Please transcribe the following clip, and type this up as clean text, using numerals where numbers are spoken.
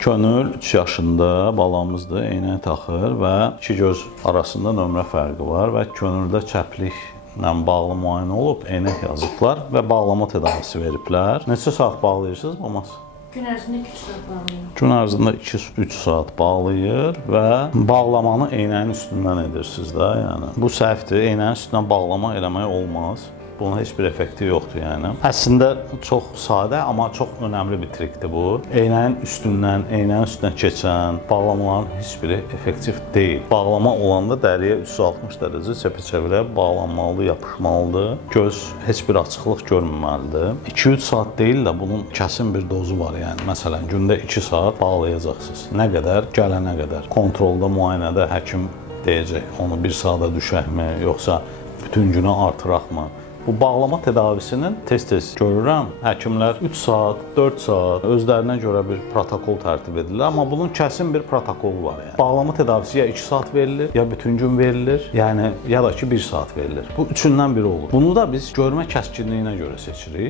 Könül 3 yaşında balamızdır, eynək taxır və iki göz arasında nömrə fərqi var və könüldə çəpliklə bağlı müayinə olub, eynək yazıblar və bağlama tedavisi veriblər. Neçə saat bağlayırsınız maması? Gün ərzində 2 saat bağlayır. Gün ərzində 2-3 saat bağlayır və bağlamanı eynəyin üstündən edirsiniz də, yəni. Bu səhvdir, eynəyin üstündən bağlama eləmək olmaz. Bunun heç bir effekti yoxdur, yəni. Əslində çox sadə, amma çox önəmli bir trikdir bu. Eynəyin üstündən keçən bağlamaların heç biri effektiv deyil. Bağlama olanda dəriyə 360 dərəcə çəpə-çevirə bağlanmalıdır, yapışmalıdır. Göz heç bir açıqlıq görməməlidir. 2-3 saat deyil də bunun kəsin bir dozu var, yəni. Məsələn, gündə 2 saat bağlayacaqsınız. Nə qədər? Gələnə qədər. Kontrolda, müayinədə həkim deyəcək, onu 1 saata düşəkmi, yoxsa bütün günə artıraqmı? Bu bağlama tedavisinin tez-tez görürəm. Həkimlər 3 saat, 4 saat özlərinə görə bir protokol tərtib edirlər, amma bunun kəsin bir protokolu var, yəni. Bağlama tedavisi ya 2 saat verilir, ya bütün gün verilir, yəni ya da ki 1 saat verilir. Bu üçündən biri olur. Bunu da biz görmə kəskinliyinə görə seçirik.